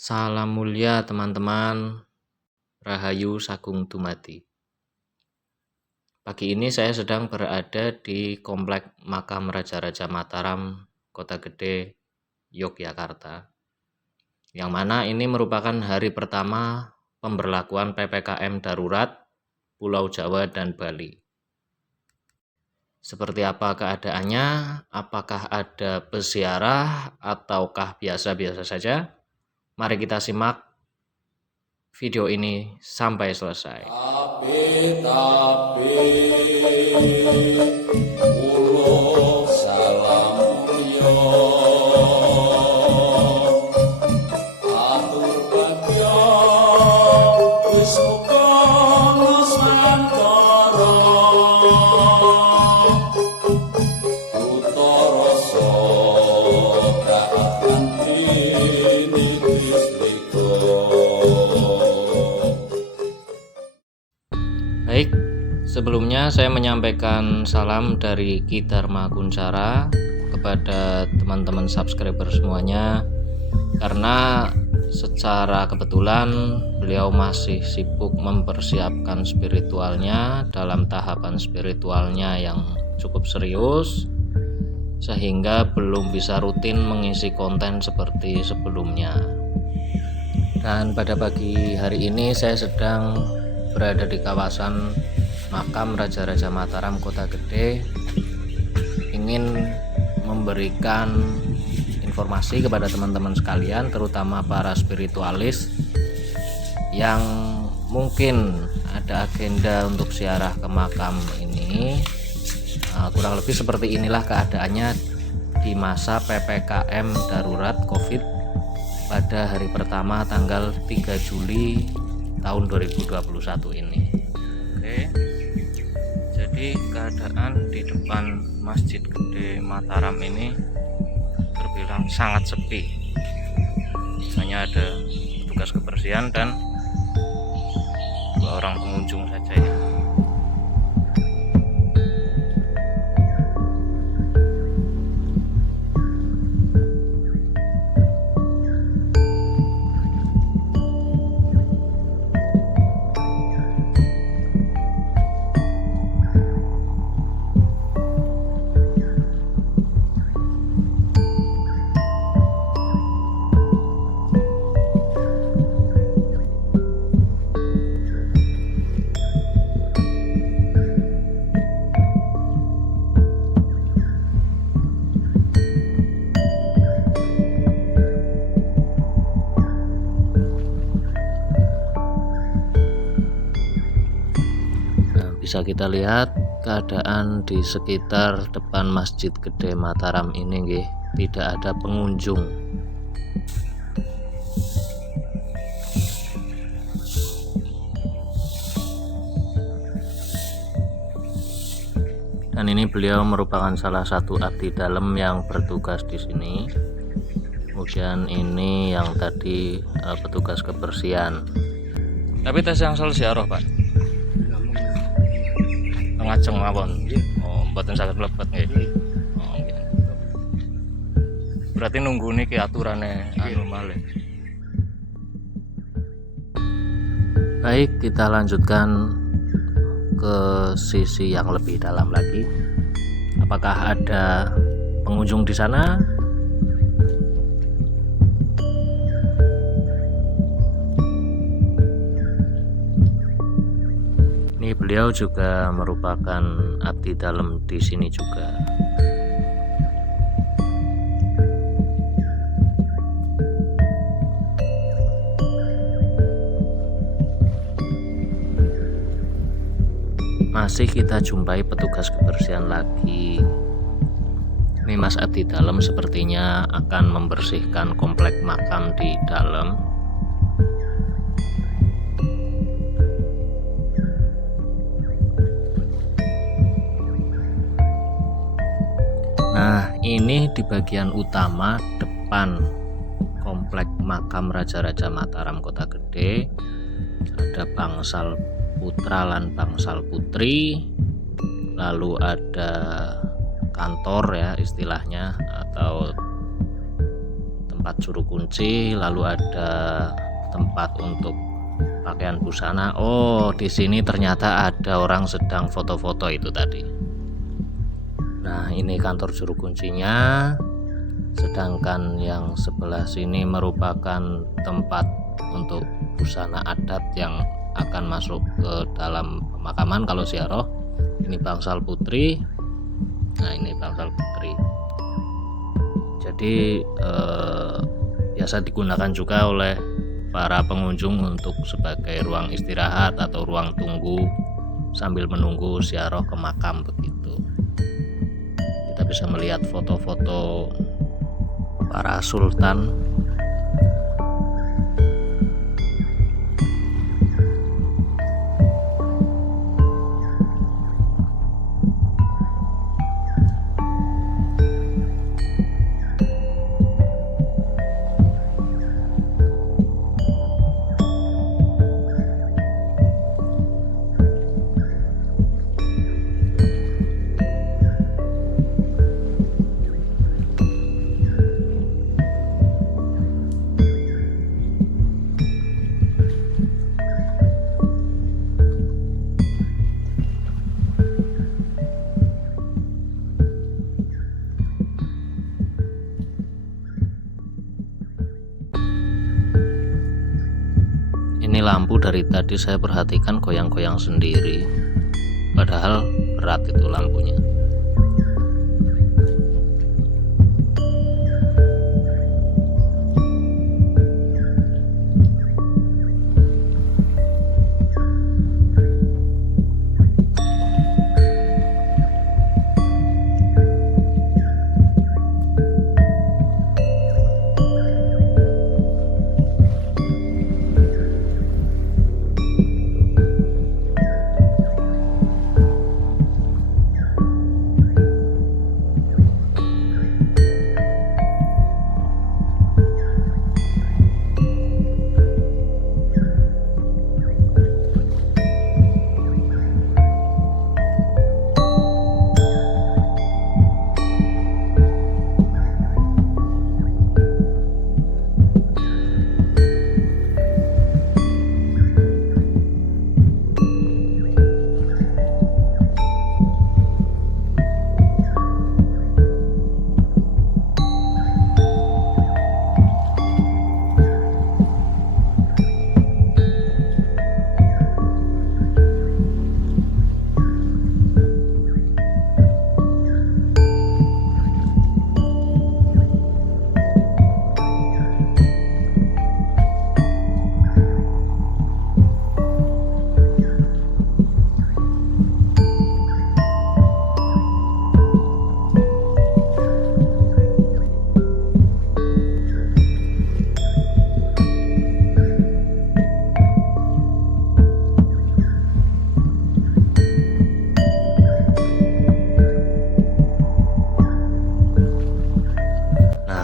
Salam mulia teman-teman, Rahayu Sagung Dumadi. Pagi ini saya sedang berada di Komplek Makam Raja-Raja Mataram, Kota Gede, Yogyakarta. Yang mana ini merupakan hari pertama pemberlakuan PPKM darurat Pulau Jawa dan Bali. Seperti apa keadaannya? Apakah ada peziarah ataukah biasa-biasa saja? Mari kita simak video ini sampai selesai. Tapi ulo salam yo atur bagyo wis muga nusantara utara sodakan ini dislika. Baik, sebelumnya saya menyampaikan salam dari Ki Dharma Kunchara kepada teman-teman subscriber semuanya, karena secara kebetulan beliau masih sibuk mempersiapkan spiritualnya dalam tahapan spiritualnya yang cukup serius, sehingga belum bisa rutin mengisi konten seperti sebelumnya. Dan pada pagi hari ini saya sedang berada di kawasan Makam Raja-Raja Mataram Kota Gede, ingin memberikan informasi kepada teman-teman sekalian, terutama para spiritualis yang mungkin ada agenda untuk ziarah ke makam ini. Kurang lebih seperti inilah keadaannya di masa PPKM darurat COVID pada hari pertama tanggal 3 Juli tahun 2021 ini. Oke. Jadi keadaan di depan Masjid Gede Mataram ini terbilang sangat sepi. Hanya ada petugas kebersihan dan 2 orang pengunjung saja ya. Bisa kita lihat keadaan di sekitar depan Masjid Gede Mataram ini nggih, tidak ada pengunjung. Dan ini beliau merupakan salah satu abdi dalam yang bertugas di sini. Kemudian ini yang tadi petugas kebersihan. Tapi tes yang selalu ziarah, Pak. Ngajeng mawon. Oh, mboten saged mlebet nggih. Oh, nggih. Berarti nunggu niki aturane anu malih. Baik, kita lanjutkan ke sisi yang lebih dalam lagi. Apakah ada pengunjung di sana? Beliau juga merupakan abdi dalam di sini juga. Masih kita jumpai petugas kebersihan lagi. Ini Mas abdi dalam sepertinya akan membersihkan komplek makam di dalam. Nah, ini di bagian utama depan komplek makam Raja-Raja Mataram Kota Gede ada bangsal putra lan bangsal putri, lalu ada kantor ya istilahnya, atau tempat juru kunci, lalu ada tempat untuk pakaian busana. Oh, di sini ternyata ada orang sedang foto-foto itu tadi. Nah, ini kantor juru kuncinya. Sedangkan yang sebelah sini merupakan tempat untuk busana adat yang akan masuk ke dalam pemakaman kalau ziarah. Ini bangsal putri. Nah, ini bangsal putri. Jadi biasa digunakan juga oleh para pengunjung untuk sebagai ruang istirahat atau ruang tunggu sambil menunggu ziarah ke makam begitu. Kita bisa melihat foto-foto para sultan. Ini lampu dari tadi saya perhatikan goyang-goyang sendiri, padahal berat itu lampunya.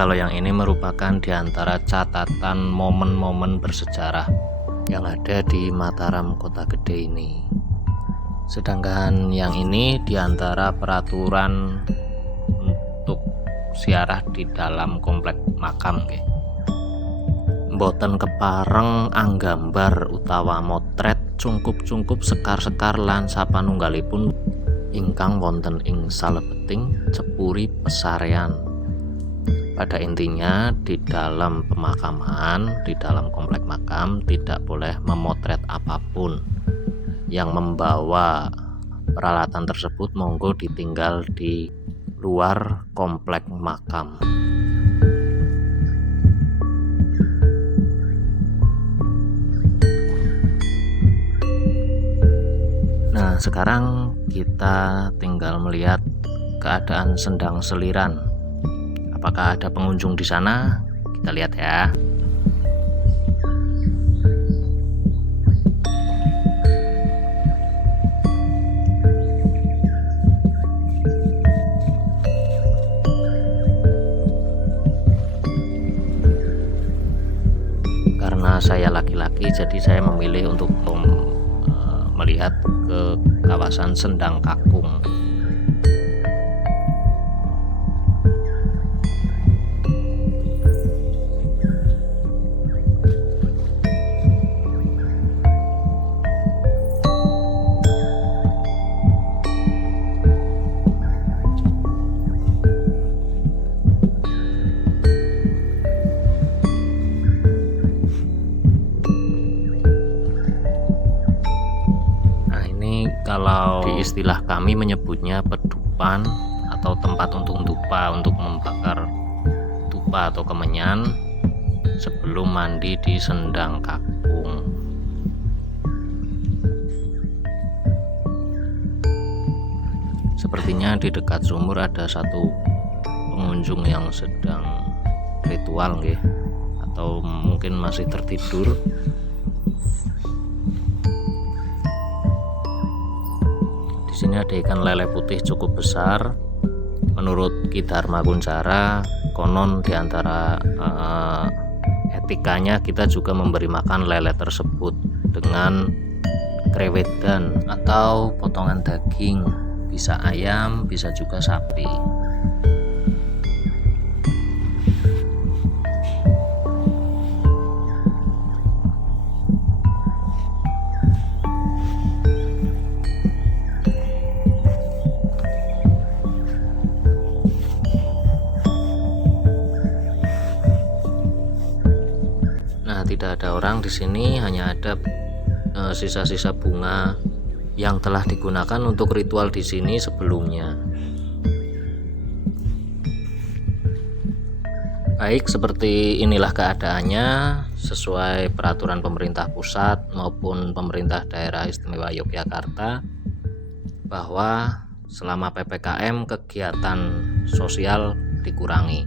Kalau yang ini merupakan di antara catatan momen-momen bersejarah yang ada di Mataram Kota Gede ini. Sedangkan yang ini di antara peraturan untuk ziarah di dalam komplek makam nggih. Mboten kepareng anggambar utawa motret cungkup-cungkup sekar-sekar lan sapanunggalipun ingkang wonten ing salebeting cepuri pesarean. Pada intinya di dalam pemakaman, di dalam komplek makam tidak boleh memotret apapun. Yang membawa peralatan tersebut monggo ditinggal di luar komplek makam. Nah, sekarang kita tinggal melihat keadaan sendang seliran. Apakah ada pengunjung di sana? Kita lihat ya. Karena saya laki-laki, jadi saya memilih untuk melihat ke kawasan Sendang Kakung. Kalau di istilah kami menyebutnya pedupan atau tempat untuk dupa, untuk membakar dupa atau kemenyan sebelum mandi di Sendang Kakung. Sepertinya di dekat sumur ada satu pengunjung yang sedang ritual nggih, atau mungkin masih tertidur. Di sini ada ikan lele putih cukup besar. Menurut Ki Dharma Kunchara, konon diantara etikanya kita juga memberi makan lele tersebut dengan krewedan atau potongan daging, bisa ayam, bisa juga sapi. Nah, tidak ada orang di sini, hanya ada sisa-sisa bunga yang telah digunakan untuk ritual di sini sebelumnya. Baik, seperti inilah keadaannya sesuai peraturan pemerintah pusat maupun pemerintah daerah istimewa Yogyakarta, bahwa selama PPKM kegiatan sosial dikurangi.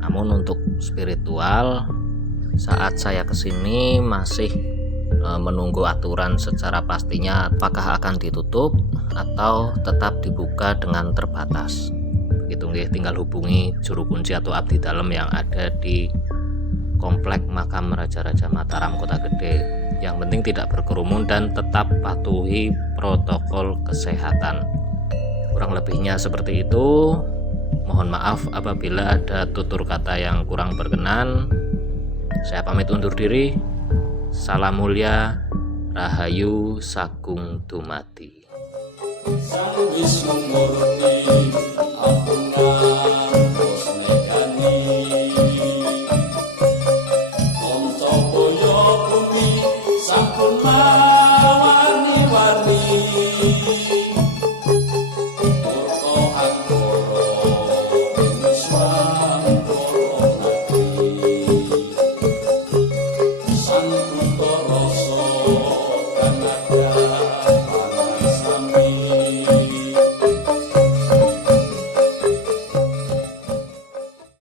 Namun untuk spiritual, saat saya kesini masih menunggu aturan secara pastinya apakah akan ditutup atau tetap dibuka dengan terbatas. Begitu nggih, tinggal hubungi juru kunci atau abdi dalam yang ada di Komplek Makam Raja-Raja Mataram Kota Gede. Yang penting tidak berkerumun dan tetap patuhi protokol kesehatan. Kurang lebihnya seperti itu. Mohon maaf apabila ada tutur kata yang kurang berkenan. Saya pamit undur diri. Salam mulia, Rahayu Sagung Dumadi. Sang Wisnu Murti ampungan kosmedani, Poncobaya bumi sampun mawarni-warni, Murka Anggara ing Wiswantara Nagri, Sang Kutara